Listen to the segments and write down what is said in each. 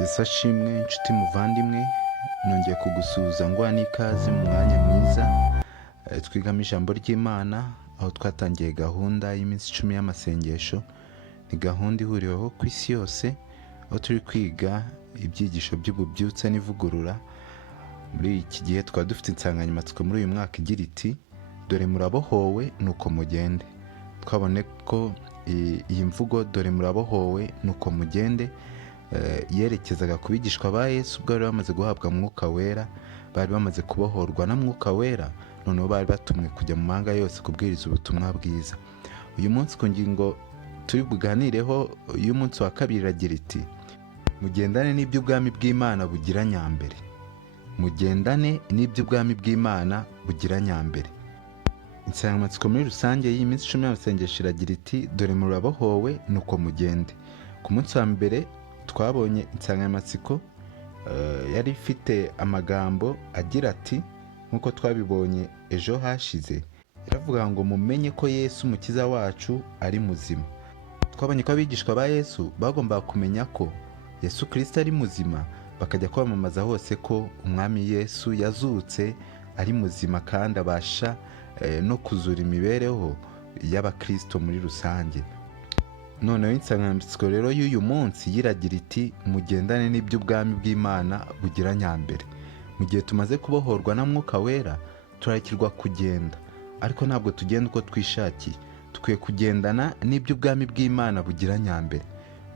Yesu ashimwe inshuti muvandimwe, nongeye kugusuhuza nguha n'ikaze mu mwanya mwiza twigamo ijambo ry'Imana, aho twatangiye gahunda y'iminsi 10 y'amasengesho. Ni gahunda ihuriweho ku isi yose, aho turi kwiga ibyigisho by'ububyutse n'ivugurura. Muri iki gihe twaba dufite insanganyamatsiko muri uyu mwaka igira iti dore murabohowe nuko mugende. Twabone ko iyi mvugo dore murabohowe nuko mugende yerekezaga ku bigishwa ba Yesu ubwo bari bamaze guhabwa Mwuka Wera, bari bamaze kubohorwa na Mwuka Wera, noneho bari batumwe kujya mu mahanga yose kubwiriza ubutumwa bwiza. Uyu munsi ku ngingo turi buganireho y'umunsi wa kabiri iragira iti mugendane n'iby'ubwami bw'Imana bugira nyambere. Mugendane n'iby'ubwami bw'Imana bugira nyambere. Insanganyamatsiko muri rusange y'iminsi 10 y'amasengesho iragira iti dore murabohowe nuko mugende. Ku munsi wa mbere twabonye insanganyamatsiko yari ifite amagambo agira ati nk'uko twabibonye ejo hashize, iravuga ngo mumenye ko Yesu umukiza wacu ari muzima. Twabonye ko abigishwa ba Yesu bagomba kumenya ko Yesu Kristo ari muzima, bakajya kwamamaza hose ko umwami Yesu yazutse ari muzima kandi abasha no kuzura imibereho y'abakristo muri rusange. Noneho insanganyamatsiko rero y'uyu munsi yiragira iti mugendane n'iby'ubwami bw'Imana bugira nyambere. Mu gihe tumaze kubohorwa na Mwuka Wera, turakirwa kugenda, ariko ntabwo tugenda uko twishakiye. Tukwiye kugendana n'iby'ubwami bw'Imana bugira nyambere.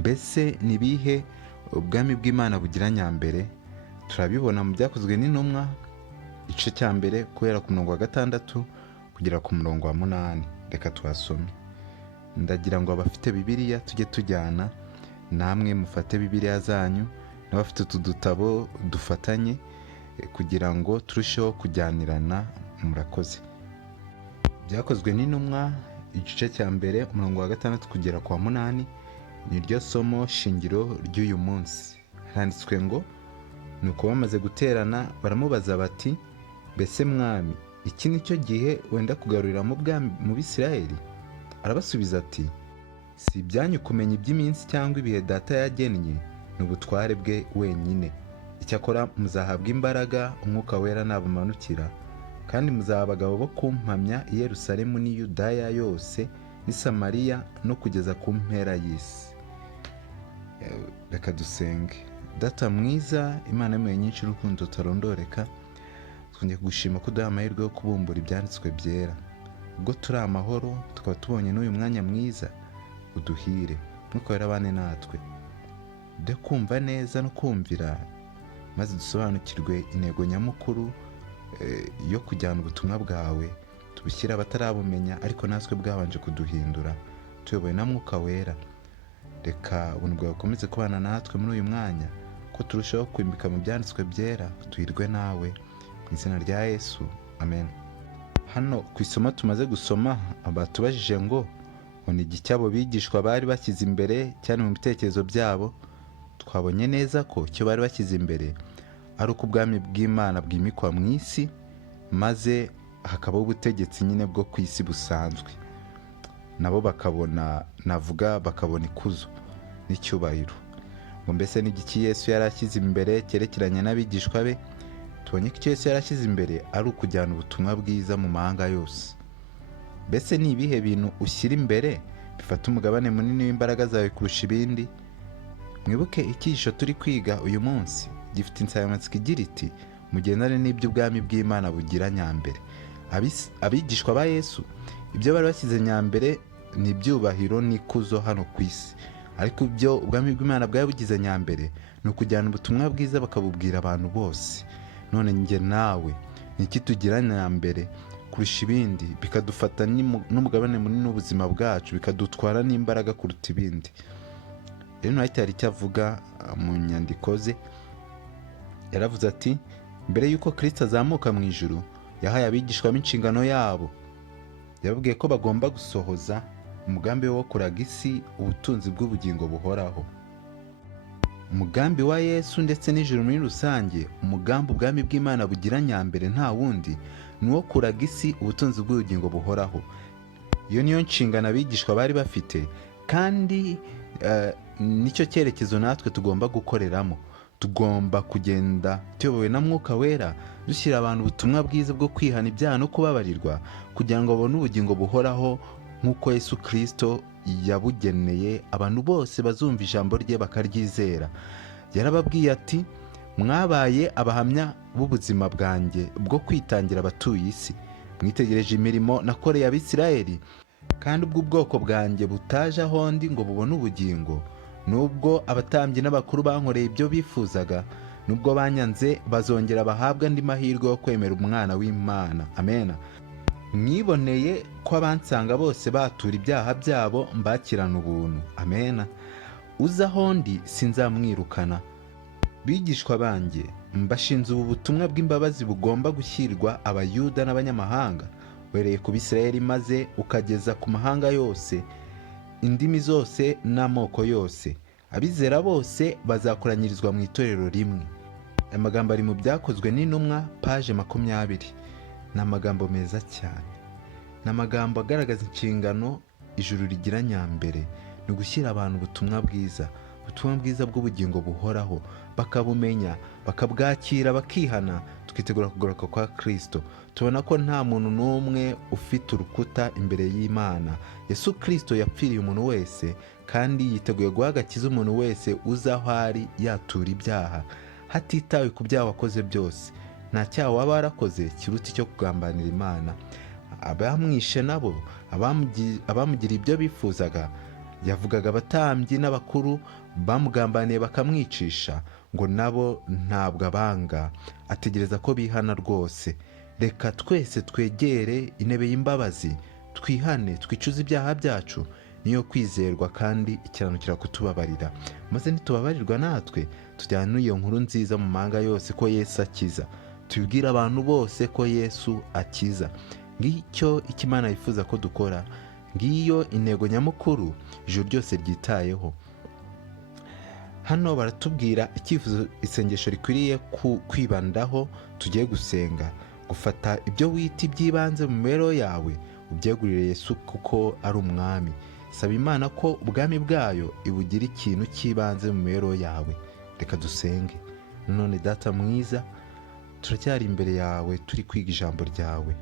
Mbese nibihe ubwami bw'Imana bugira nyambere? Turabibona mu byakozwe n'intumwa igice cya mbere guhera ku murongo wa 6 kugera ku murongo wa 8. Reka tuhasome. Ndagira ngo abafite Bibiliya tujye tujyana, namwe mufate Bibiliya zanyu, n'abafite udutabo dufatanye kugira ngo turusheho kujyanirana. Murakoze. Byakozwe n'intumwa igice cya mbere umurongo wa 6 kugera ku wa 8 ni ryo somo shingiro ry'uyu munsi. Handitswe ngo nuko bamaze guterana baramubaza bati mbese mwami, iki nicyo gihe wenda kugarurira mu Bisirayeli? Arabasubiza ati si ibyanyu kumenya iby'iminsi cyangwa ibihe data yagennye, ni ubutware bwe wenyine. Icyakora muzahabwa imbaraga Umwuka Wera nabumanukira, kandi muzaba abagabo bo kumpamya i Yerusalemu n'i Yudaya yose n'i Samariya no kugeza ku mpera y'isi. Reka dusenge. Data mwiza, Imana y'impuhwe nyinshi n'urukundo rutarondoreka, twongeye kugushima ko uduha amahirwe yo kubumbura ibyanditswe byera. Ubwo turi amahoro tukaba tubonye n'uyu mwanya mwiza, uduhire Mwuka Wera abane natwe, de kumva neza no kumvira, maze dusobanukirwe intego nyamukuru yo kujyana ubutumwa bwawe, tubishyira abatarabumenya ariko natwe bwabanje kuduhindura, tuyobowe na Mwuka Wera. Reka ubuntu bwawe bukomeze kubana natwe muri uyu mwanya, ko turushaho kwimbika mu byanditswe byera. Tuhirwe nawe mu izina rya Yesu, amen. Hano ku isomo tumaze gusoma abatubajije ngo ni iki abo bigishwa bari bashyize imbere cyane mu bitekerezo byabo. Twabonye neza ko icyo bari bashyize imbere ari uko ubwami bw'Imana bwimikwa mu isi, maze hakabaho ubutegetsi nyine bwo ku isi busanzwe, nabo bakabona ikuzo n'icyubahiro. Ngo mbese ni iki Yesu yari ashyize imbere cyerekeranye n'abigishwa be? Tubonye ko icyo Yesu yari ashyize imbere ari ukujyana ubutumwa bwiza mu mahanga yose. Mbese ni ibihe bintu ushyira imbere bifata umugabane munini w'imbaraga zawe kurusha ibindi? Mwibuke icyigisho turi kwiga uyu munsi gifite insanganyamatsiko igira iti mugendane n'iby'ubwami bw'Imana bugira nyambere. Abigishwa ba Yesu ibyo bari bashyize nyambere ni ibyubahiro n'ikuzo hano ku isi, ariko ibyo ubwami bw'Imana bwari bugize nyambere ni ukujyana ubutumwa bwiza bakabubwira abantu bose. None njye nawe ni iki tugira nyambere kurusha ibindi, bikadufata n'umugabane munini w'ubuzima bwacu, bikadutwara n'imbaraga kuruta ibindi? Rero Ntahita hari icyo avuga mu nyandiko ze. Yaravuze ati mbere y'uko Kristo azamuka mu ijuru, yahaye abigishwa inshingano yabo. Yababwiye ko bagomba gusohoza umugambi wo kuraga isi ubutunzi bw'ubugingo buhoraho. Umugambi wa Yesu ndetse n'ijuru muri rusange, umugambi ubwami bw'Imana bugira nyambere nta wundi ni uwo kuraga isi ubutunzi bw'ubugingo buhoraho. Iyo niyo nshingano abigishwa bari bafite, kandi nicyo cyerekezo natwe tugomba gukoreramo. Tugomba kugenda tuyobowe na Mwuka Wera, dushyira abantu ubutumwa bwiza bwo kwihana ibyaha no kubabarirwa, kugira ngo babone ubugingo buhoraho nk'uko Yesu Kristo yabugeneye abantu bose bazumva ijambo rye bakaryizera. Yarababwiye ati, mwabaye abahamya b'ubuzima bwanjye bwo kwitangira abatuye isi. Mwitegereje imirimo nakoreye Abisirayeli, kandi ubwo ubwoko bwanjye butaje aho ndi ngo bubone ubugingo. Nubwo abatambyi n'abakuru bankoreye ibyo bifuzaga, nubwo banyanze, bazongera bahabwa andi mahirwe yo kwemera Umwana w'Imana. Amen. Mwiboneye ko abansanga bose batura ibyaha byabo mbakirana ubuntu. Amen. Uza aho ndi sinzamwirukana. Bigishwa banjye, mbashinze ubu butumwa bw'imbabazi bugomba gushyirwa abayuda n'abanyamahanga, wereye ku Bisirayeli maze ukageza ku mahanga yose, indimi zose n'amoko yose. Abizera bose bazakoranyirizwa mu itorero rimwe. Aya magambo ari mu Byakozwe n'Intumwa paje 20. Ni amagambo meza cyane. Ni amagambo agaragaza inshingano ijuru rigira nyambere, ni ugushyira abantu ubutumwa bwiza bw'ubugingo buhoraho, bakabumenya, bakabwakira, bakihana, tukitegura kugaruka kwa Kristo. Tubona ko nta muntu n'umwe ufite urukuta imbere y'Imana. Yesu Kristo yapfiriye umuntu wese, kandi yiteguye guha agakiza umuntu wese uza aho ari yatura ibyaha, hatitawe ku byaha wakoze byose. Nta cyaha waba warakoze kiruta icyo kugambanira Imana. Abamwishe nabo, abamugira ibyo bifuzaga, yavugaga abatambyi n'abakuru bamugambaniye bakamwicisha, ngo nabo ntabwo abanga, ategereza ko bihana rwose. Reka twese twegere intebe y'imbabazi, twihane, twicuze ibyaha byacu, niyo kwizerwa kandi ikiranukira kutubabarira. Maze nitubabarirwa natwe tujyana iyo nkuru nziza mu mahanga yose ko Yesu akiza. Tubwire abantu bose ko Yesu akiza. Ngicyo Imana yifuza ko dukora. Ngiyo intego nyamukuru ijuru ryose ryitayeho. Hano baratubwira icyifuzo isengesho rikwiriye kwibandaho tugiye gusenga. Gufata ibyo wita iby'ibanze mu mibereho yawe, ubyegurire Yesu kuko ari umwami. Saba Imana ko ubwami bwayo ibugira ikintu cy'ibanze mu mibereho yawe. Reka dusenge. None Data mwiza, turacyari imbere yawe turi kwiga ijambo ryawe,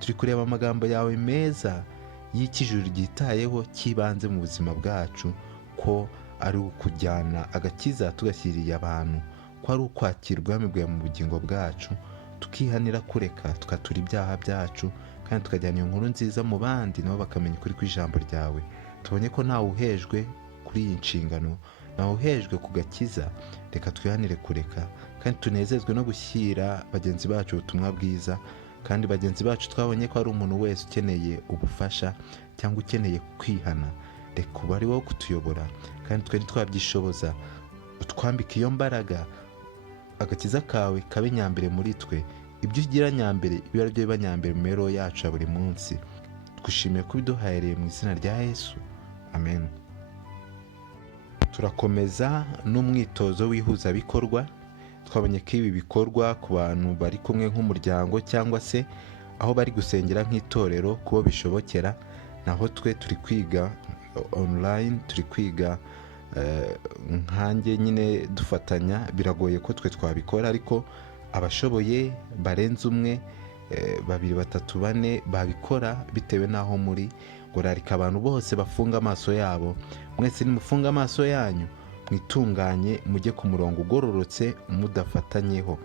turi kureba amagambo yawe meza y'ikijuru ryitayeho cy'ibanze mu buzima bwacu, ko ari ukujyana agakiza tugashyiriye abantu, ko ari ukwakira ubwami bwawe mu bugingo bwacu, tukihanira kureka tukatura ibyaha byacu, kandi tukajyana iyo nkuru nziza mu bandi nabo bakamenya ukuri kw'ijambo ryawe. Tubonye ko ntawe uhejwe kuri iyi nshingano, ntawe uhejwe ku gakiza. Reka twihanire kureka, kandi tunezezwe no gushyira bagenzi bacu ubutumwa bwiza, kandi bagenzi bacu twabonye ko ari umuntu wese ukeneye ubufasha cyangwa ukeneye kwihana. Reka uba ari wowe kutuyobora, kandi twe ntitwabyishoboza. Utwambike iyo mbaraga, agakiza kawe kabe nyambere muri twe. Ibyo ugira nyambere biba ari byo biba nyambere mu mibereho yacu ya buri munsi. Twishimiye ko biduhaye mu izina rya Yesu. Amen. Turakomeza n'umwitozo w'ihuzabikorwa. Twabonye ko ibi bikorwa ku bantu bari kumwe nk'umuryango cyangwa se aho bari gusengera nk'itorero kubo bishobokera. Naho twe turi kwiga online, turi kwiga nkanjye nyine dufatanya. Biragoye ko twe twabikora, ariko abashoboye barenze umwe, 2, 3, 4 babikora bitewe n'aho muri. Ngo rarika abantu bose bafunga amaso yabo. Mwese nimufunga amaso yanyu, mwitunganye, mujye ku murongo ugororotse, mudafatanyeho,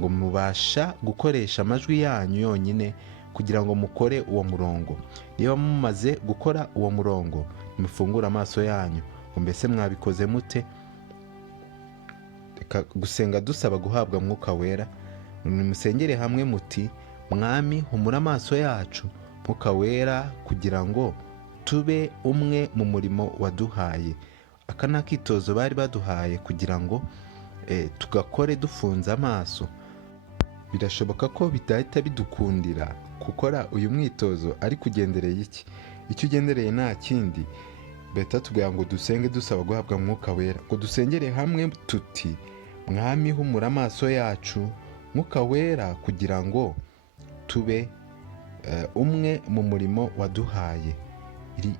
ngo mubasha gukoresha amajwi yanyu yonyine kugira ngo mukore uwo murongo. Niba mumaze gukora uwo murongo, mufungure amaso yanyu. Ngo mbese mwabikoze mute? Reka gusenga dusaba guhabwa Mwuka Wera. Nimusengere hamwe muti, Mwami humura amaso yacu, Mwuka Wera, kugira ngo tube umwe mu murimo waduhaye. Aka ni akitozo bari baduhaye kugira ngo tugakore dufunze amaso. Birashoboka ko bidahita bidukundira gukora uyu mwitozo, ariko ugendereye iki? Icyo ugendereye nta kindi. Beta tugira ngo dusenge dusaba guhabwa Mwuka Wera. Ngo dusengere hamwe tuti, Mwami humura amaso yacu, Mwuka Wera, kugira ngo tube umwe mu murimo waduhaye.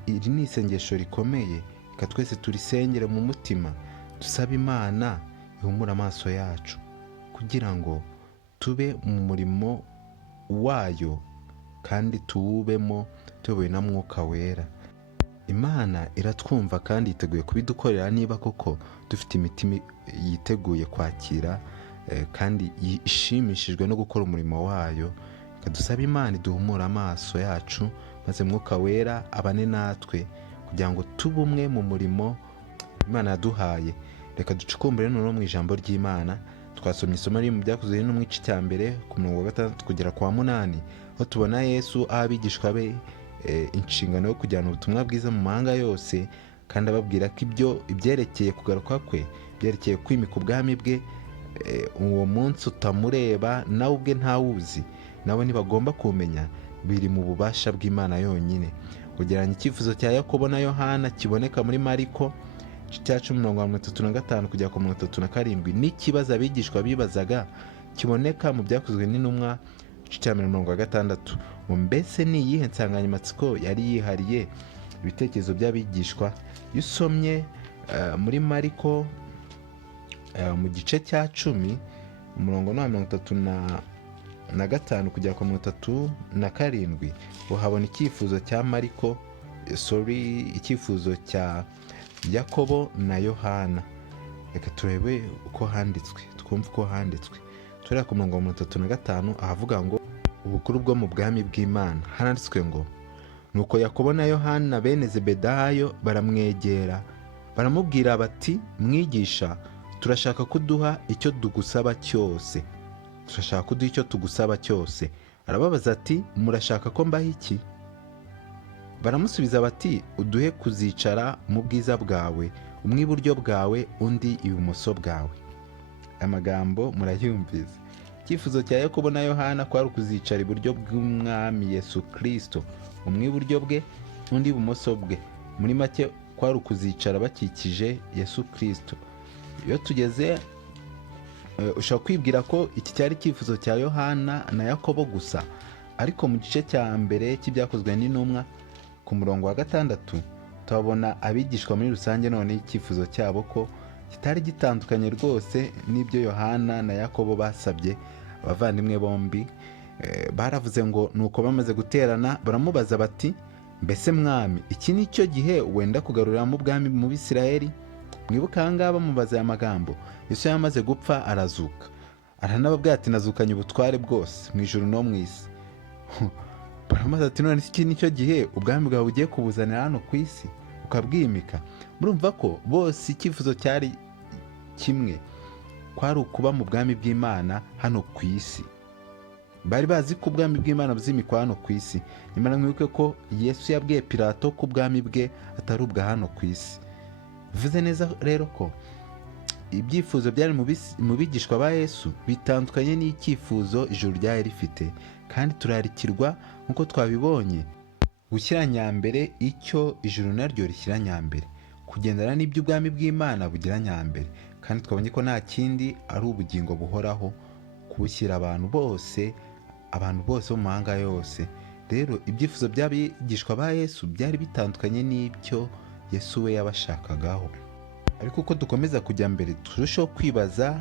iri ni isengesho rikomeye, reka twese turisengere mu mutima, dusabe Imana ihumura amaso yacu kugira ngo tube mu murimo wayo kandi tuwubemo tuyobowe na Mwuka Wera. Imana iratwumva kandi yiteguye kubidukorera niba koko dufite imitima yiteguye kwakira kandi ishimishijwe no gukora umurimo wayo. Reka dusabe Imana iduhumura amaso yacu, maze Mwuka Wera abane natwe kugira ngo tube umwe mu murimo Imana yaduhaye. Reka ducukumbure noneho mu ijambo ry'Imana. Twasomye isomo riri mu Byakozwe no mu gice cya mbere ku murongo wa 6 kugera ku wa 8, aho tubona Yesu aho abigishwa be inshingano yo kujyana ubutumwa bwiza mu mahanga yose, kandi ababwira ko ibyerekeye kugaruka kwe, byerekeye kwimika ubwami bwe, uwo munsi utamureba nawe ubwe ntawuzi, nabo ntibagomba kumenya, biri mu bubasha bw'Imana yonyine. Kugereranya icyifuzo cya Yakobo na Yohana kiboneka muri Mariko cya 10:35 kugera ku 37, n'ikibazo abigishwa bibazaga kiboneka mu Byakozwe n'Intumwa cya 60. Mbese ni iyihe nsanganyamatsiko yari yihariye ibitekerezo by'abigishwa? Iyo usomye muri Mariko mu gice cya 10 umurongo wa 35 kugera ku 37, uhabona icyifuzo cya Mariko, icyifuzo cya Yakobo na Yohana. Reka turebe uko handitswe, twumve uko handitswe. Turera ku murongo wa 35 ahavuga ngo ubukuru bwo mu bwami bw'Imana. Handitswe ngo nuko Yakobo na Yohana bene Zebedayo baramwegera, baramubwira bati, mwigisha, turashaka kuduha icyo tugusaba cyose. Arababaza ati, murashaka ko mbaha iki? Baramusubiza bati, uduhe kuzicara mu bwiza bwawe, umwe iburyo bwawe, undi ibumoso bwawe. Amagambo murayumviza. Icyifuzo cya Yakobo na Yohana kwari ukuzicara iburyo bw'Umwami Yesu Kristo, umwe iburyo bwe, undi ibumoso bwe. Muri make kwari ukuzicara bakikije Yesu Kristo. Iyo tugeze ushobora kwibwira ko iki cyari icyifuzo cya Yohana na Yakobo gusa, ariko mu gice cya mbere cy'Ibyakozwe n'Intumwa ku murongo wa 6 turabona abigishwa muri rusange none icyifuzo cyabo ko kitari gitandukanye rwose n'ibyo Yohana na Yakobo basabye. Abavandimwe bombi baravuze ngo nuko bamaze guterana baramubaza bati, mbese mwami, iki ni cyo gihe wenda kugaruriramo ubwami mu Bisirayeli? Mwibuka ahangaha bamubaza aya magambo. Yesu yamaze gupfa arazuka, aranababwira ati, nazukanye ubutware bwose mu ijuru no mu isi. Baramubaza ati, none iki ni cyo gihe ubwami bwawe bugiye kubuzanira hano ku isi ukabwimika? Murumva ko bose icyifuzo cyari kimwe, kwari ukuba mu bwami bw'Imana hano ku isi. Bari bazi ko ubwami bw'Imana buzimikwa hano ku isi. Nyamara mwibuke ko Yesu yabwiye Pilato ko ubwami bwe atari ubwa hano ku isi. Bivuze neza rero ko ibyifuzo byari mu bigishwa ba Yesu bitandukanye n'icyifuzo ijuru ryari rifite, kandi turarikirwa nk'uko twabibonye gushyira nyambere icyo ijuru naryo rishyira nyambere, kugendana n'iby'ubwami bw'Imana bugira nyambere. Kandi twabonye ko nta kindi ari ubugingo buhoraho, kubushyira abantu bose bo mu mahanga yose. Rero ibyifuzo by'abigishwa ba Yesu byari bitandukanye n'ibyo Yesu we yabashakagaho. Ariko uko dukomeza kujya mbere turushaho kwibaza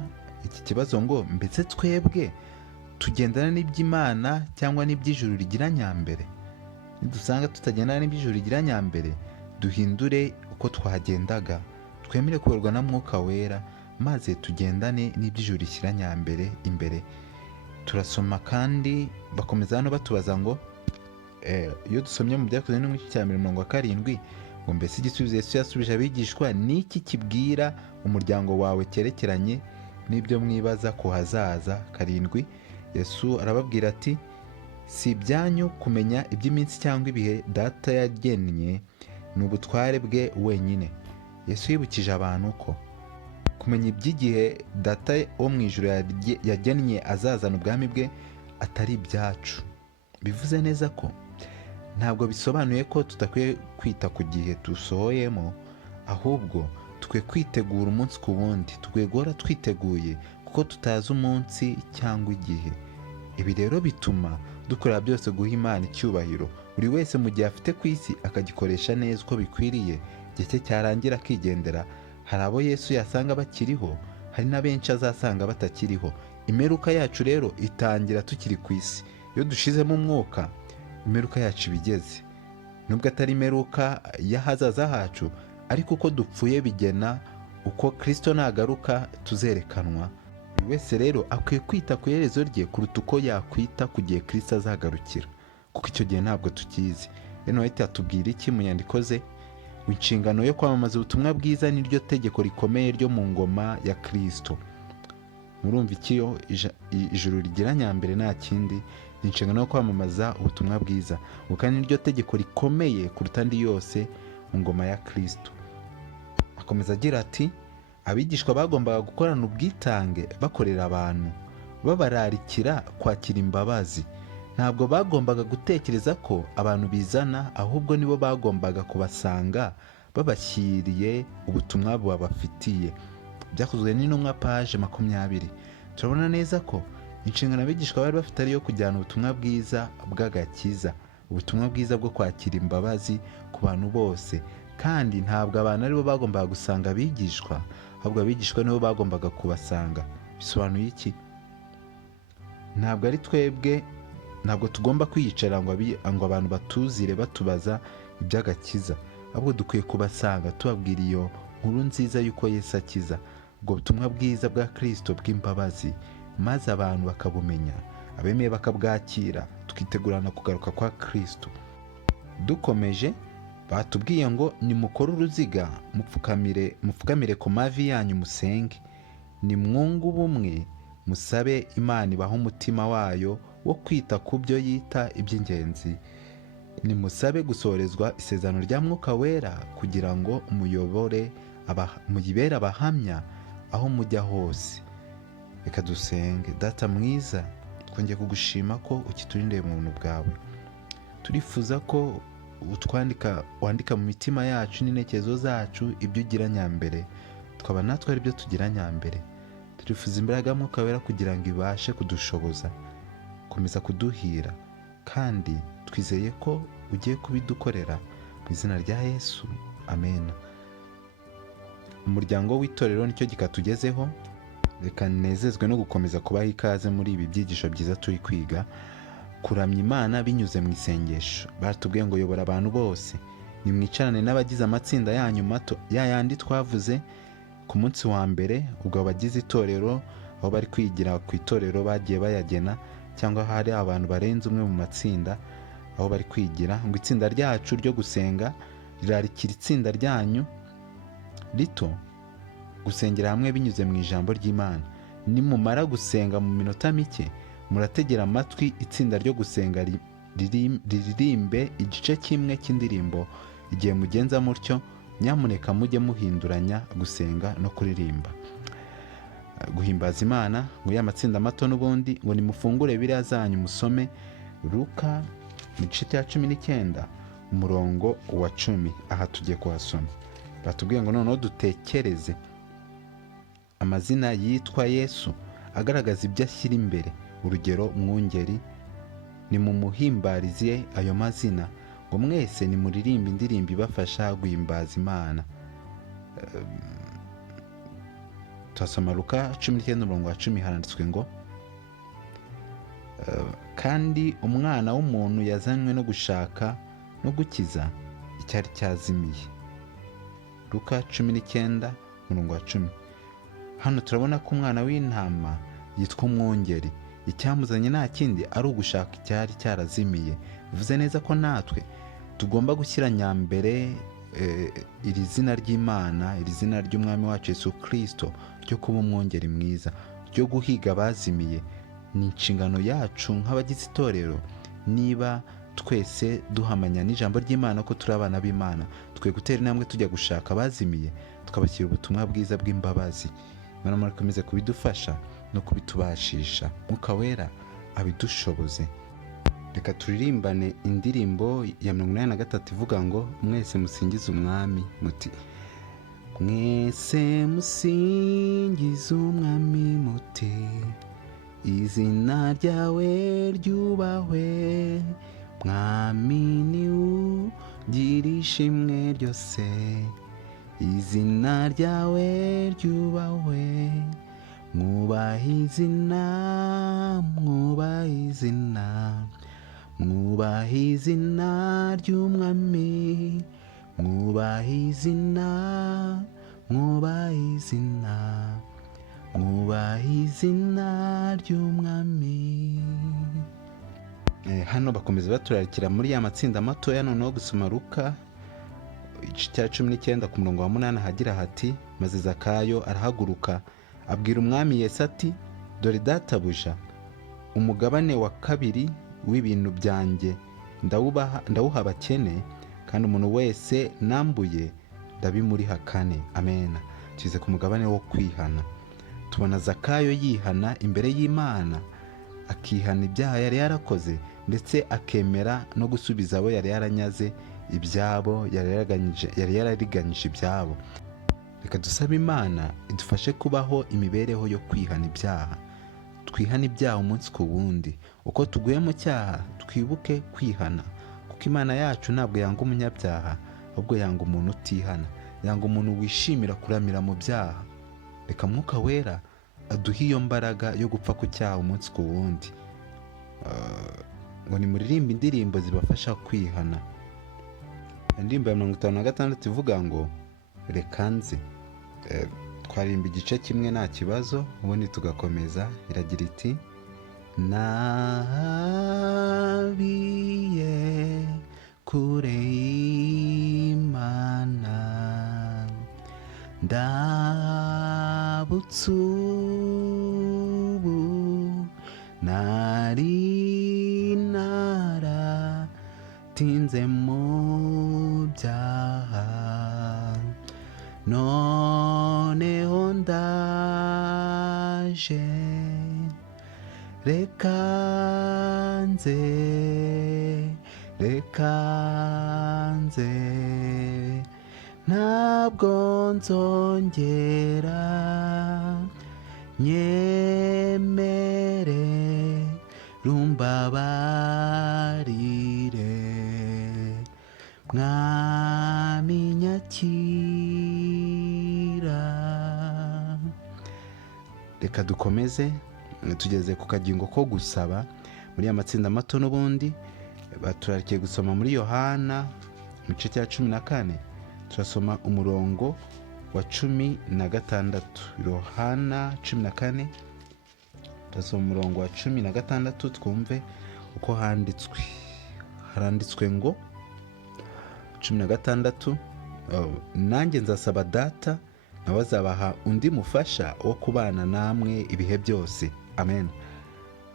iki kibazo ngo, mbese twebwe tugendana n'iby'Imana cyangwa n'iby'ijuru rigira nyambere? Nidusanga tutagendana n'iby'ijuru rigira nyambere, duhindure uko twagendaga, twemere kuyoborwa na Mwuka Wera, maze tugendane n'iby'ijuru rishyira nyambere imbere. Turasoma kandi bakomeza hano batubaza ngo, iyo dusomye mu Byakozwe no mu gice cya 7 ngo, mbese igisubizo Yesu yasubije abigishwa ni iki kibwira umuryango wawe cyerekeranye n'ibyo mwibaza ku hazaza? 7 Yesu arababwira ati, si ibyanyu kumenya iby'iminsi cyangwa ibihe Data yagennye, ni ubutware bwe wenyine. Yesu yibukije abantu ko kumenya iby'igihe Data wo mu ijuru yagennye azazana ubwami bwe atari ibyacu. Bivuze neza ko ntabwo bisobanuye ko tudakwiye kwita ku gihe dusohoyemo, ahubwo tukwiye kwitegura umunsi ku wundi, tukwiye guhora twiteguye kuko tutazi umunsi cyangwa igihe. Ibi rero bituma dukorera byose guha Imana icyubahiro, buri wese mu gihe afite ku isi akagikoresha neza uko bikwiriye, igihe cye cyarangira akigendera. Hari abo Yesu yasanga bakiriho, hari na benshi azasanga batakiriho. Imperuka yacu rero itangira tukiri ku isi. Iyo dushizemo umwuka, imperuka yacu ibigeze. Nubwo atari imperuka y'ahazaza hacu, ariko uko dupfuye bigena uko Kristo nagaruka tuzerekanwa. Buri wese rero akwiye kwita ku iherezo rye kuruta uko yakwita ku gihe Kristo azagarukira, kuko icyo gihe ntabwo tukizi. Eno White atubwira iki mu nyandiko ze? Inshingano yo kwamamaza ubutumwa bwiza ni ryo tegeko rikomeye ryo mu ngoma ya Kristo. Murumva ikiyo ijuru rigira nyambere nta kindi, ni inshingano yo kwamamaza ubutumwa bwiza, kandi ni ryo tegeko rikomeye kuruta andi yose mu ngoma ya Kristo. Akomeza agira ati, abigishwa bagombaga gukorana ubwitange bakorera abantu, babararikira kwakira imbabazi. Ntabwo bagombaga gutekereza ko abantu bizana, ahubwo nibo bagombaga kubasanga babashyiriye ubutumwa babafitiye. Byakozwe n'intumwa paje 20. Turabona neza ko inshingano abigishwa bari bafite ari yo kujyana ubutumwa bwiza bw'agakiza, ubutumwa bwiza bwo kwakira imbabazi ku bantu bose. Kandi ntabwo abantu aribo bagombaga gusanga abigishwa, ahubwo abigishwa nibo bagombaga kubasanga. Bisobanuye iki? Ntabwo ari twebwe, ntabwo tugomba kwiyicara ngo abantu batuzire batubaza iby'agakiza, ahubwo dukwiye kubasanga tubabwira iyo nkuru nziza y'uko Yesu akiza, ubwo butumwa bwiza bwa Kristo bw'imbabazi, maze abantu bakabumenya, abemeye bakabwakira, tukitegurana kugaruka kwa Kristo. Dukomeje, batubwiye ngo nimukore uruziga, mupfukamire ku mavi yanyu musenge, nimwunge ubumwe, musabe Imana ibaha umutima wayo wo kwita ku byo yita iby'ingenzi. Nimusabe gusorezwa isezerano rya Mwuka Wera kugira ngo muyibere abahamya aho mujya hose. Reka dusenge. Data mwiza, twongeye kugushima ko ukiturindeye mu buntu bwawe. Turifuza ko wandika mu mitima yacu n'intekerezo zacu ibyo ugira nyambere, twaba natwe ari byo tugira nyambere. Turifuza imbaraga Mwuka Wera kugira ngo ibashe kudushoboza, komeza kuduhira, kandi twizeye ko ugiye kubidukorera mu izina rya Yesu. Amen. Umuryango w'itorero nicyo gikatugezeho. Reka nezezwe no gukomeza kubaha ikaze muri ibi byigisho byiza turi kwiga, kuramya Imana binyuze mu isengesho. Baratubwiye ngo yobora abantu bose, nimwicarane n'abagize amatsinda yanyu mato, yayandi twavuze ku munsi wa mbere, ubwo abagize itorero aho bari kwigira ku itorero bagiye bayagena, cyangwa hari abantu barenze umwe mu matsinda aho bari kwigira. Ngo itsinda ryacu ryo gusenga rirarikira itsinda ryanyu rito gusengera hamwe binyuze mu ijambo ry'Imana. Nimumara gusenga mu minota mike, murategera amatwi itsinda ryo gusenga riririmbe igice kimwe cy'indirimbo. Igihe mugenza mutyo, nyamuneka mujye muhinduranya gusenga no kuririmba. Guhimbaza Imana ngo y'amatsinda mato n'ubundi, ngo nimufungure Bibiliya zanyu musome Luka mu gice cya 19 umurongo wa 10. Aha tugiye kuhasoma. Batubwiye ngo noneho dutekereze amazina yitwa Yesu agaragaza ibyo ashyira imbere. Urugero, mwungeri, nimumuhimbarize ayo mazina, ngo mwese nimuririmbe indirimbo ibafasha guhimbaza Imana. Tuhasoma Luka 19:10. Haranditswe ngo kandi umwana w'umuntu yazanywe no gushaka no gukiza icyari cyazimiye. Luka 19:10. Hano turabona ko umwana w'intama yitwa umwungeri. Icyamuzanye nta kindi ari ugushaka icyari cyarazimiye. Bivuze neza ko natwe tugomba gushyira nyambere iri zina ry'Imana, iri zina ry'Umwami wacu Yesu Kristo, ryo kuba umwungeri mwiza, ryo guhiga abazimiye. Ni inshingano yacu nk'abagize itorero. Niba twese duhamanya n'ijambo ry'Imana ko turi abana b'Imana, twe gutera intambwe tujya gushaka abazimiye, tukabashyira ubutumwa bwiza bw'imbabazi. Imana murakomeze kubidufasha no kubitubashisha. Mwuka Wera abidushoboze. Reka turirimbane indirimbo ya 83 ivuga ngo mwese musingize umwami muti, mwese musingize umwami muti, izina ryawe ryubahwe mwami ni ugira ishimwe ryose, izina ryawe ryubahwe, mwubaha izina, mwubaha izina, mwubaha izina ry'umwami, mwubaha izina, mwubaha izina, mwubaha izina ry'umwami. Hano bakomeza baturarikira muri ya matsinda matoya noneho gusoma Luka igice cya 19 ku murongo wa 8 hagira hati, maze Zakayo arahaguruka abwira umwami Yesu ati, dore databuja, umugabane wa 2 w'ibintu byanjye ndawuha abakene, kandi umuntu wese nambuye ndabimuriha 4. Amen. Tuze ku mugabane wo kwihana. Tubona Zakayo yihana imbere y'Imana, akihana ibyaha yari yarakoze, ndetse akemera no gusubiza abo yari yaranyaze ibyabo, yari yarariganyije ibyabo. Reka dusabe Imana idufashe kubaho imibereho yo kwihana ibyaha. Twihana ibyaha umunsi ku wundi, uko tuguye mu cyaha twibuke kwihana, kuko Imana yacu ntabwo yanga umunyabyaha, ahubwo yanga umuntu utihana, yanga umuntu wishimira kuramira mu byaha. Reka Mwuka Wera aduhe iyo mbaraga yo gupfa ku cyaha umunsi ku wundi. Ngo nimuririmbe indirimbo zibafasha kwihana. Indirimbo ya 56 ivuga ngo reka nze. Twarimba igice kimwe nta kibazo, ubundi tugakomeza. Iragira iti, nabiye kure y'Imana, ndabutse ubu, nari naratinze mu byaha, noneho ndaje, reka nze, ntabwo nzongera, nyemere rumbabarire, mwami nyakira. Reka dukomeze, tugeze ku kagingo ko gusaba muri ya matsinda mato. N'ubundi baturarikiye gusoma muri Yohana mu gice cya 14, turasoma umurongo wa 16. Yohana 14, turasoma umurongo wa 16, twumve uko handitswe. Haranditswe ngo 16, nanjye nzasaba Data, nawe azabaha undi mufasha wo kubana namwe ibihe byose. Amen.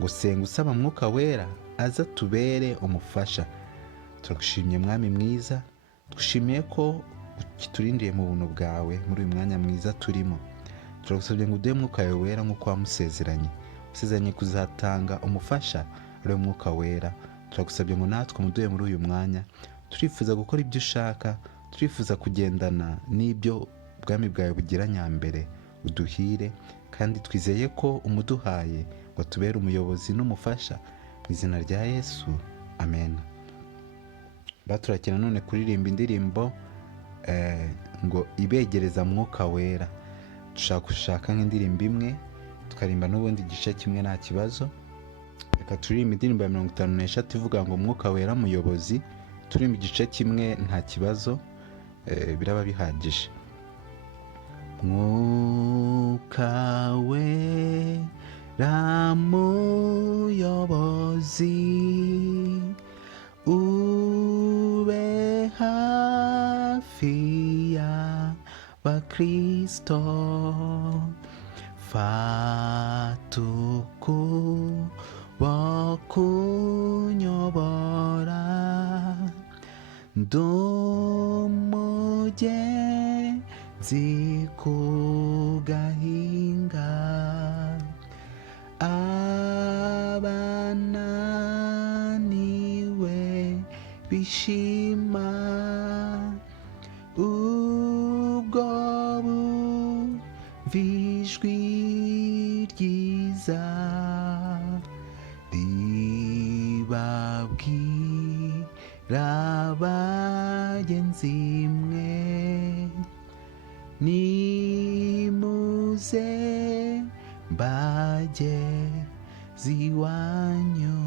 Gusenga usaba Mwuka Wera aza tubere umufasha. Turagushimye Mwami mwiza, twishimiye ko kiturindiye mu buntu bwawe muri uyu mwanya mwiza turimo. Turagusabye ngo uduhe Mwuka Wera nk'uko wamusezeranye. Usezeranye kuzatanga umufasha ari Mwuka Wera. Turagusabye ngo natwe umuduhe muri uyu mwanya. Turifuza gukora ibyo ushaka, turifuza kugendana n'ibyo ubwami bwawe bugira nyambere. Uduhire, kandi twizeye ko umuduhaye ngo tubere umuyobozi n'umufasha, mu izina rya Yesu. Amen. Baturakira none kuririmba indirimbo ngo ibegereza Mwuka Wera. Dushaka nk'indirimbo imwe tukarimba n'ubundi igice kimwe nta kibazo. Reka turirimba indirimbo ya 56 ivuga ngo Mwuka Wera muyobozi. Turimba igice kimwe nta kibazo, biraba bihagije. Mwuka Wera muyobozi, ube hafi y'abakristo, fata ukuboko unyobora, ndumugenzi ku gahinga, abananiwe bishima, ubwo bumva ijwi ryiza ribabwira rabagenzi mwe, nimuze mbageze iwanyu.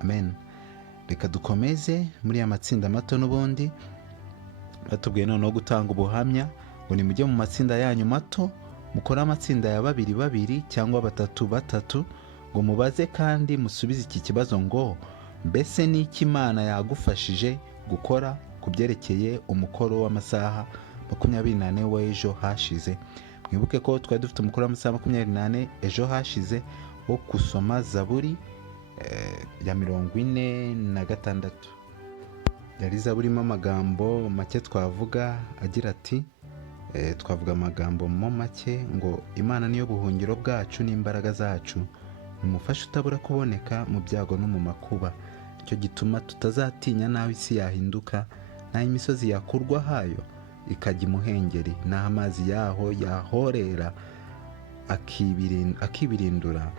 Amen. Reka dukomeze muri ya matsinda mato n'ubundi batubwiye noneho gutanga ubuhamya ngo nimujye mu matsinda yanyu mato, mukore amatsinda ya 2 cyangwa 3 ngo mubaze kandi musubize iki kibazo ngo mbese ni iki Imana yagufashije gukora ku byerekeye umukoro w'amasaha 24 w'ejo hashize. Mwibuke ko twari dufite umukoro w'amasaha 24 ejo hashize wo gusoma Zaburi ya 46. Yari Zaburimo amagambo make twavuga agira ati twavuga amagambo mo make ngo Imana niyo buhungiro bwacu n'imbaraga zacu, umufasha utabura kuboneka mu byago no mu makuba. Icyo gituma tutazatinya naho isi yahinduka, naho imisozi yakurwa hayo ikajya imuhengeri, naho amazi yaho yahorera akibirindura,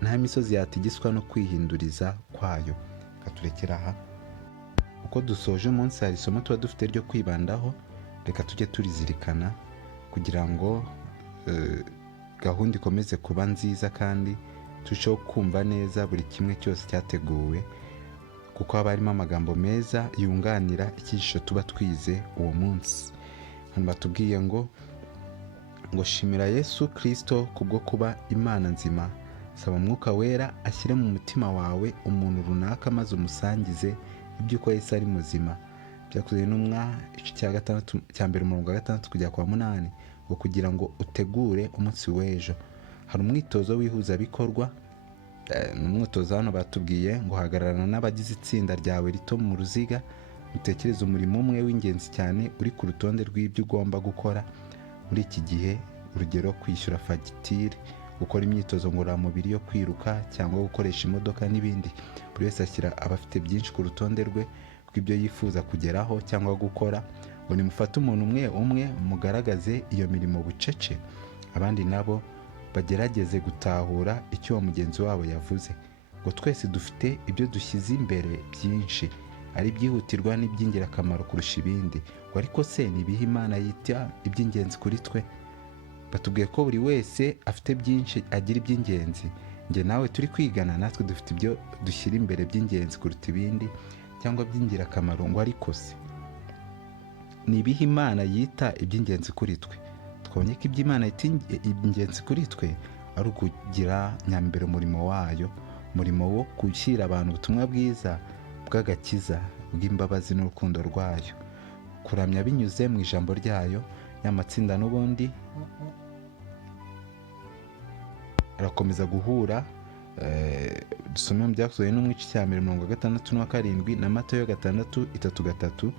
naho imisozi yatigiswa no kwihinduriza kwayo. Katurekera aha. Uko dusoje umunsi hari isomo tuba dufite ryo kwibandaho, reka tujye turizirikana kugira ngo gahunda ikomeze kuba nziza kandi turusheho kumva neza buri kimwe cyose cyateguwe, kuko haba harimo amagambo meza yunganira icyigisho tuba twize uwo munsi. Hano batubwiye ngo shimira Yesu Kristo kubwo kuba Imana nzima, saba Umwuka Wera ashyire mu mutima wawe umuntu runaka maze umusangize iby'uko Yesu ari muzima. Byakozwe n'Intumwa igice cya 6 kujya kwa 8 ngo kugira ngo utegure umunsi w'ejo. Hari umwitozo w'ihuzabikorwa, n'umwitozo hano batubwiye ngo hagararana n'abagize itsinda ryawe rito mu ruziga, utekereze umurimo umwe w'ingenzi cyane uri ku rutonde rw'ibyo ugomba gukora muri iki gihe, urugero kwishyura fagitire, gukora imyitozo ngororamubiri yo kwiruka cyangwa gukoresha imodoka n'ibindi. Buri wese ashyira abafite byinshi ku rutonde rwe rw'ibyo yifuza kugeraho cyangwa gukora, ngo nimufate umuntu umwe mugaragaze iyo mirimo bucece, abandi nabo bagerageze gutahura icyo uwo mugenzi wabo yavuze. Ngo twese dufite ibyo dushyize imbere byinshi, ari byihutirwa n'iby'ingirakamaro kurusha ibindi, ngo ariko se nibihe Imana yita iby'ingenzi kuri twe? Batubwiye ko buri wese afite byinshi agira iby'ingenzi. Nge nawe turi kwigana, natwe dufite ibyo dushyira imbere by'ingenzi kuruta ibindi cyangwa by'ingirakamaro, ngo ariko se nibihe Imana yita iby'ingenzi kuri twe? Twabonye ko iby'Imana yita iby'ingenzi kuri twe ari ukugira nyambere umurimo wayo, umurimo wo gushyira abantu ubutumwa bwiza bw'agakiza, bw'imbabazi n'urukundo rwayo, kuramya binyuze mu ijambo ryayo. Y'amatsinda n'ubundi arakomeza guhura. Dusome mu Byakozwe n'Intumwa igice cya 67 na Matayo 6:3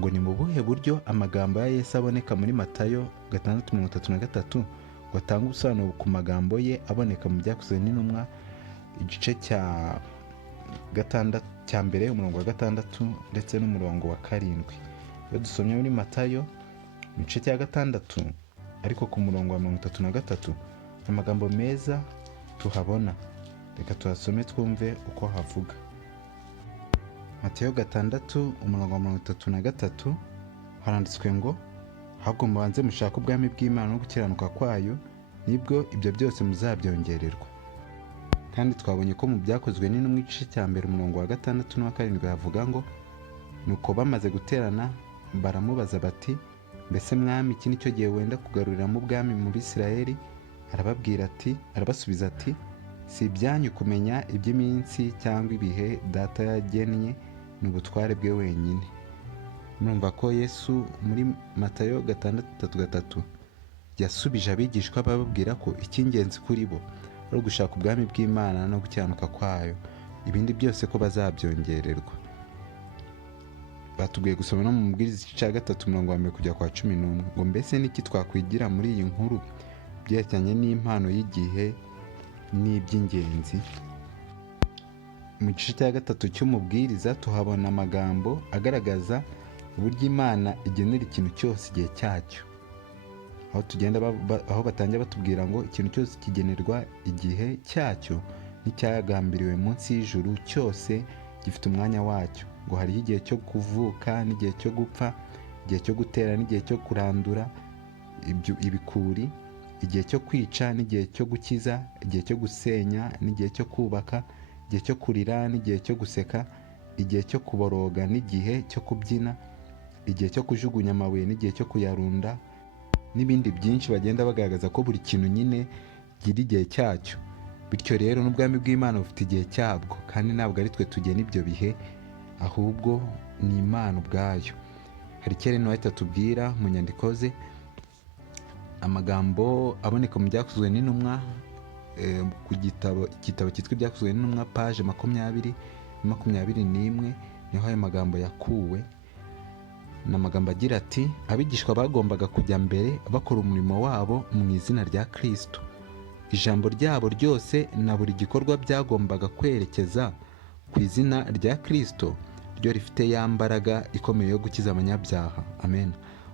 ngo ni mu buhe buryo amagambo ya Yesu aboneka muri Matayo 6:33 ngo atange ubusobanuro ku magambo ye aboneka mu Byakozwe n'Intumwa igice cya 6 ndetse n'umurongo wa 7. Iyo dusomye muri Matayo mu gice cya 6 ariko ku murongo wa 33 amagambo meza tuhabona, reka tuhasome twumve uko havuga. Matayo 6 umurongo wa 33 haranditswe ngo ahubwo mubanze mushaka ubwami bw'Imana no gukiranuka kwayo, nibwo ibyo byose muzabyongererwa. Kandi twabonye ko mu Byakozwe n'Intumwa igice cya 1 umurongo wa 6 n'uwa 7 havuga ngo nuko bamaze guterana baramubaza bati mbese mwami, iki ni cyo gihe wenda kugaruriramo ubwami mu Bisirayeli? Arabasubiza ati si ibyanyu kumenya iby'iminsi cyangwa ibihe Data yagennye, ni ubutware bwe wenyine. Murumva ko Yesu muri Matayo 6:3 yasubije abigishwa bababwira ko icy'ingenzi kuri bo ari ugushaka ubwami bw'Imana no gukiranuka kwayo, ibindi byose ko bazabyongererwa. Batubwiye gusoma no mu Mubwiriza igice cya 3 umurongo wa 1 kujya kwa 11 ngo mbese niki twakwigira muri iyi nkuru byerekeranye n'impano y'igihe n'iby'ingenzi. Mu gice cya 3 cy'Umubwiriza tuhabona amagambo agaragaza uburyo Imana igenera ikintu cyose igihe cyacyo, aho batangira batubwira ngo ikintu cyose kigenerwa igihe cyacyo n'icyagambiriwe munsi y'ijuru cyose gifite umwanya wacyo, ngo hariho igihe cyo kuvuka n'igihe cyo gupfa, igihe cyo gutera n'igihe cyo kurandura ibikuri, igihe cyo kwica n'igihe cyo gukiza, igihe cyo gusenya n'igihe cyo kubaka, igihe cyo kurira n'igihe cyo guseka, igihe cyo kuboroga n'igihe cyo kubyina, igihe cyo kujugunya amabuye n'igihe cyo kuyarunda, n'ibindi byinshi bagenda bagaragaza ko buri kintu nyine gira igihe cyacyo. Bityo rero n'ubwami bw'Imana bufite igihe cyabwo, kandi ntabwo ari twe tugena ibyo bihe, ahubwo ni Imana ubwayo. Hari icyo Ellen White atubwira mu nyandiko ze, amagambo aboneka mu Byakozwe n'Intumwa, ku igitabo cyitwa Ibyakozwe n'Intumwa paje 20-21, niho ayo magambo yakuwe. Ni amagambo agira ati: abigishwa bagombaga kujya mbere bakora umurimo wabo mu izina rya Kristo. Ijambo ryabo ryose na buri gikorwa byagombaga kwerekeza ku izina rya Kristo, ryo rifite ya mbaraga ikomeye yo gukiza abanyabyaha. Amen.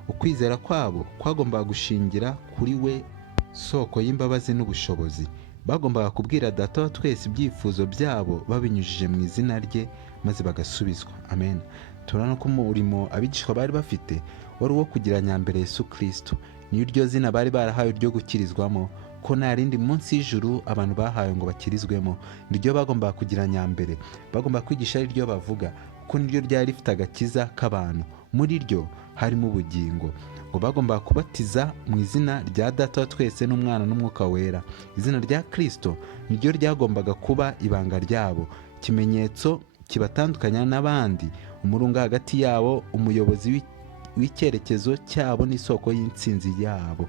Ukwizera kwabo kwagombaga gushingira kuri we, soko y'imbabazi n'ubushobozi. Bagombaga kubwira Data wa twese ibyifuzo byabo babinyujije mu izina rye, maze bagasubizwa. Amen. Turabona ko umurimo abigishwa bari bafite wari uwo kugira nyambere Yesu Kristo. Ni ryo zina bari barahawe ryo gukirizwamo, ko nta rindi munsi y'ijuru abantu bahawe ngo bakirizwemo. Niryo bagombaga kugira nyambere, bagomba kwigisha ari ryo bavuga, kuko niryo ryari rifite agakiza k'abantu. Muri ryo harimo ubugingo. Ngo bagombaga kubatiza mu izina rya Data wa twese n'Umwana n'Umwuka wera. Izina rya Kristo niryo ryagombaga kuba ibanga ryabo, ikimenyetso kibatandukanya n'abandi, umurunga hagati yabo, umuyobozi w'icyerekezo cyabo n'isoko y'intsinzi yabo.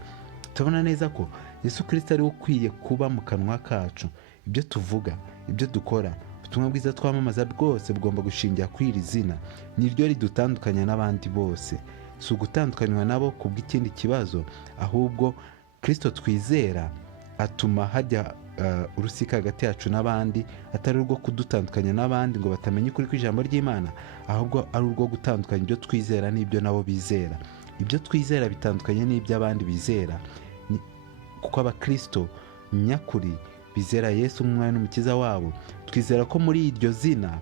Tubona neza ko Yesu Kristo ari we ukwiye kuba mu kanwa kacu. Ibyo tuvuga, ibyo dukora, ubutumwa bwiza twamamaza bwose bugomba gushingira kuri iri zina. Niryo ridutandukanya n'abandi bose. Si ugutandukanywa nabo kubw'ikindi kibazo, ahubwo Kristo twizera atuma hajya urusika hagati yacu n'abandi, atari urwo kudutandukanya n'abandi ngo batamenye ukuri kw'ijambo ry'Imana, ahubwo ari urwo gutandukanya ibyo twizera n'ibyo nabo bizera. Ibyo twizera bitandukanye n'ibyo abandi bizera, kuko abakristo nyakuri bizera Yesu nk'umwami n'umukiza wabo. Twizera ko muri iryo zina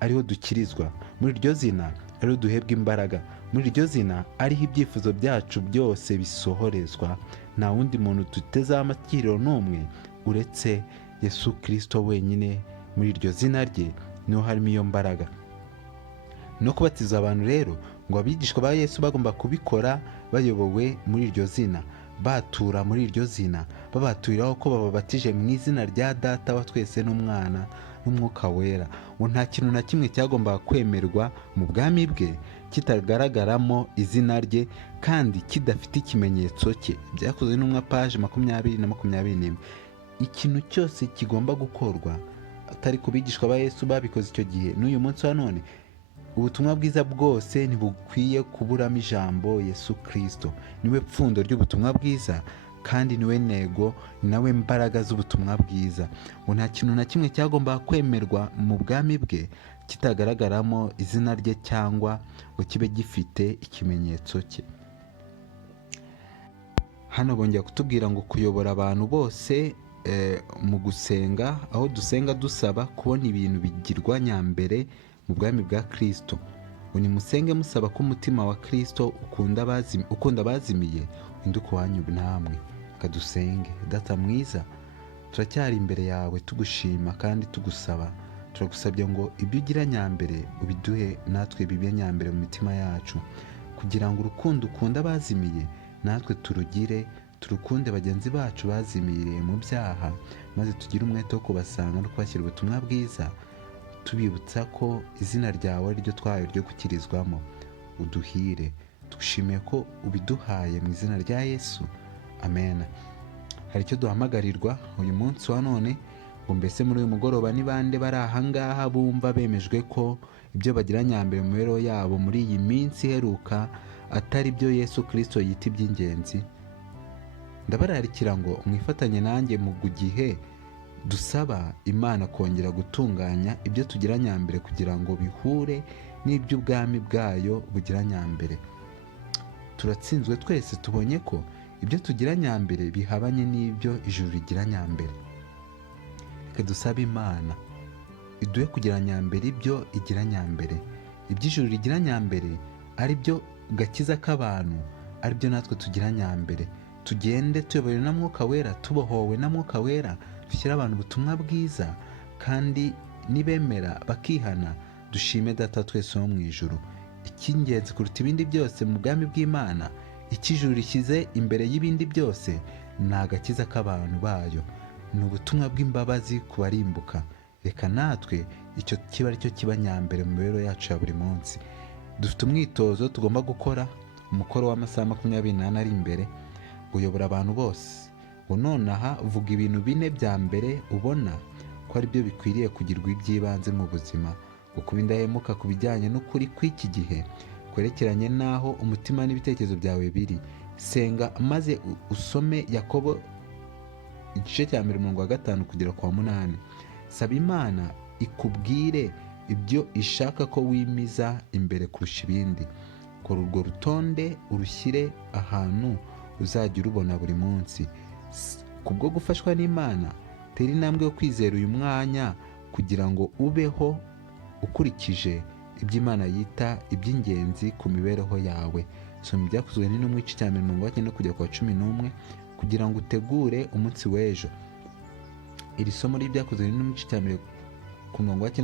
ariho dukirizwa, muri iryo zina ariho duhebwa imbaraga, muri iryo zina ariho ibyifuzo byacu byose bisohorezwa. Nta wundi muntu dutezeho amakiriro n'umwe uretse Yesu Kristo wenyine. Muri iryo zina rye niho harimo iyo mbaraga. No kubatiza abantu rero, ngo abigishwa ba Yesu bagomba kubikora bayobowe muri iryo zina, batura muri iryo zina, babaturiraho ko bababatije mu izina rya Data wa twese n'Umwana n'Umwuka wera. Ngo nta kintu na kimwe cyagombaga kwemerwa mu bwami bwe kitagaragaramo izina rye kandi kidafite ikimenyetso cye. Byakozwe n'Intumwa paje 20-21. Ikintu cyose kigomba gukorwa atari ku bigishwa ba Yesu babikoze icyo gihe, n'uyu munsi wa none ubutumwa bwiza bwose ntibukwiye kuburamo ijambo Yesu Kristo. Niwe pfundo ry'ubutumwa bwiza, kandi niwe ntego, ni nawe mbaraga z'ubutumwa bwiza. Ngo nta kintu na kimwe cyagombaga kwemerwa mu bwami bwe kitagaragaramo izina rye cyangwa ngo kibe gifite ikimenyetso cye. Hano bongera kutubwira ngo kuyobora abantu bose mu gusenga, aho dusenga dusaba kubona ibintu bigirwa nyambere mu bwami bwa Kristo. Ngo nimusenge musaba ko umutima wa Kristo ukunda abazimiye uhinduka uwanyu namwe. Kadusenge. Data mwiza, turacyari imbere yawe tugushima kandi tugusaba. Turagusabye ngo ibyo ugira nyambere ubiduhe, natwe bibe nyambere mu mitima yacu, kugira ngo urukundo ukunda abazimiye natwe turugire, turukunde bagenzi bacu bazimiriye mu byaha, maze tugire umwete wo kubasanga no kubashyira ubutumwa bwiza, tubibutsa ko izina ryawe ari ryo twahawe ryo gukirizwamo. Uduhire. Tugushimiye ko ubiduhaye mu izina rya Yesu. Amen. Hari icyo duhamagarirwa uyu munsi wa none, ngo mbese muri uyu mugoroba ni bande bari ahangaha bumva bemejwe ko ibyo bagira nyambere mu mibereho yabo muri iyi minsi iheruka atari byo Yesu Kristo yita iby'ingenzi? Ndabararikira ngo mwifatanye nanjye mu gihe dusaba Imana kongera gutunganya ibyo tugira nyambere kugira ngo bihure n'iby'ubwami bwayo bugira nyambere. Turatsinzwe twese tubonye ko ibyo tugira nyambere bihabanye n'ibyo ijuru rigira nyambere. Reka dusabe Imana iduhe kugira nyambere ibyo igira nyambere. Iby'ijuru rigira nyambere ari byo gakiza k'abantu, ari byo natwe tugira nyambere. Tugende tuyobowe na Mwuka Wera, tubohowe na Mwuka Wera, dushyire abantu ubutumwa bwiza, kandi nibemera bakihana, dushime Data twese wo mu ijuru. Icy'ingenzi kuruta ibindi byose mu bwami bw'Imana, icy'ijuru rishyize imbere y'ibindi byose, ni agakiza k'abantu bayo, ni ubutumwa bw'imbabazi ku barimbuka. Reka natwe icyo kiba ari cyo kiba nyambere mu mibereho yacu ya buri munsi. Dufite umwitozo tugomba gukora, umukoro w'amasaha 24 ari imbere, uyobora abantu bose. Nonaha vuga ibintu 4 bya mbere ubona ko ari byo bikwiriye kugirwa iby'ibanze mu buzima, kuba indahemuka ku bijyanye n'ukuri kw'iki gihe kwerekeranye n'aho umutima n'ibitekerezo byawe biri. Senga maze usome Yakobo igice cya 5 kugera kwa 8. Saba Imana ikubwire ibyo ishaka ko wimiza imbere kurusha ibindi. Kora urwo rutonde urushyire ahantu uzajya urubona buri munsi. Kubwo gufashwa n'Imana, tera intambwe yo kwizera uyu mwanya kugira ngo ubeho ukurikije ibyo Imana yita iby'ingenzi ku mibereho yawe. Soma Ibyakozwe n'Intumwa igice cya 9 kugera kwa 11 kugira ngo utegure umunsi w'ejo. Iri somo ry'Ibyakozwe n'Intumwa igice cya 9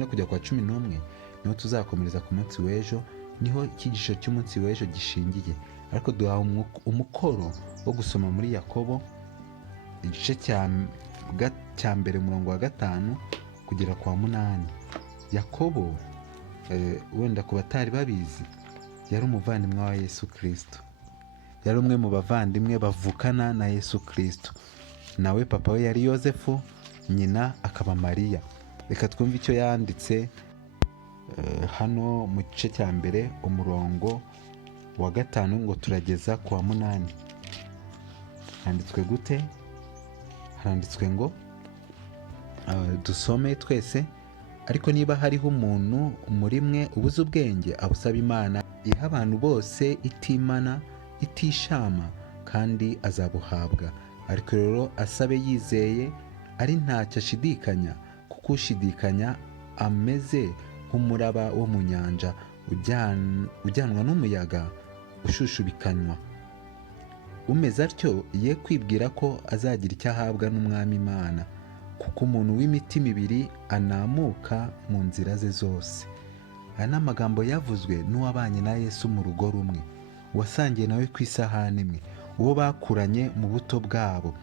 kugera kwa 11 niho tuzakomereza ku munsi w'ejo, niho icyigisho cy'umunsi w'ejo gishingiye. Ariko duhawe umukoro wo gusoma muri Yakobo igice cya 1 kugera kwa 8. Yakobo wenda ku batari babizi, yari umuvandimwe wa Yesu Kristo. Yari umwe mu bavandimwe bavukana na Yesu Kristo. Nawe papa we yari Yosefu, nyina akaba Mariya. Reka twumve icyo yanditse hano mu gice cya 1 umurongo wa 5 ngo turageza kwa 8. Handitswe gute? Handitswe ngo dusome twese. Ariko niba hariho umuntu muri mwe ubuze ubwenge, abusaba Imana iha abantu bose itimana itishama, kandi azabuhabwa. Ariko rero asabe yizeye, ari ntacyo ashidikanya, kuko ushidikanya ameze nk'umuraba wo mu nyanja ujyanwa n'umuyaga ushushubikanywa. Umeze atyo ye kwibwira ko azagira icyo ahabwa n'Umwami Imana, kuko umuntu w'imitima ibiri anamuka mu nzira ze zose. Aya ni amagambo yavuzwe n'uwabanye na Yesu mu rugo rumwe, wasangiye nawe ku isahani imwe, uwo bakuranye mu buto bwabo.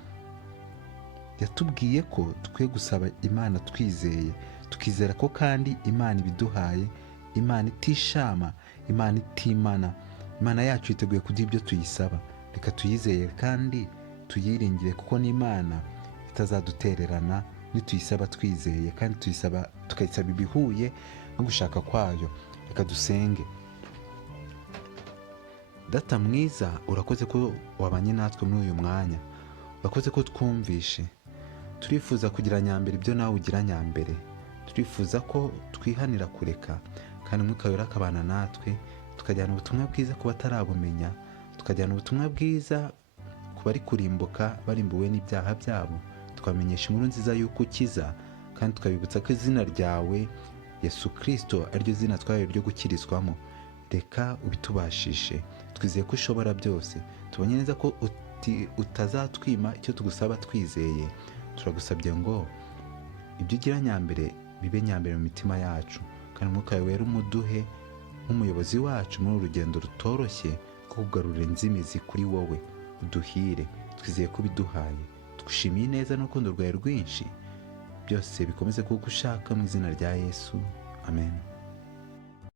Yatubwiye ko twe gusaba Imana twizeye, tukizera ko kandi Imana ibiduhaye, Imana itishama, Imana itimana. Imana yacu yiteguye kugira ibyo tuyisaba. Reka tuyizeye kandi tuyiringire, kuko n'Imana itazadutererana nituyisaba twizeye, kandi tukayisaba ibihuye no gushaka kwayo. Reka dusenge. Data mwiza, urakoze ko wabanye natwe muri uyu mwanya, urakoze ko twumvishe. Turifuza kugira nyambere ibyo nawe ugira nyambere. Turifuza ko twihanira kureka, kandi Mwuka Wera akabana natwe, tukajyana ubutumwa bwiza ku batarabumenya, tukajyana ubutumwa bwiza ku bari kurimbuka barimbuwe n'ibyaha byabo, tukamenyesha inkuru nziza y'uko ukiza, kandi tukabibutsa ko izina ryawe Yesu Kristo ariryo zina twahawe ryo gukirizwamo. Reka ubitubashishe, twizeye ko ushobora byose. Tubonye neza ko utazatwima icyo tugusaba twizeye. Turagusabye ngo ibyo ugira nyambere bibe nyambere mu mitima yacu, kandi Mwuka Wera umuduhe nk'umuyobozi wacu muri urugendo rutoroshye rwo kugarura inzimizi kuri wowe. Uduhire, twizeye ko biduhaye. Tugushimiye neza n'urukundo rwawe rwinshi. Byose bikomeze kuko ushaka, mu izina rya Yesu. Amen.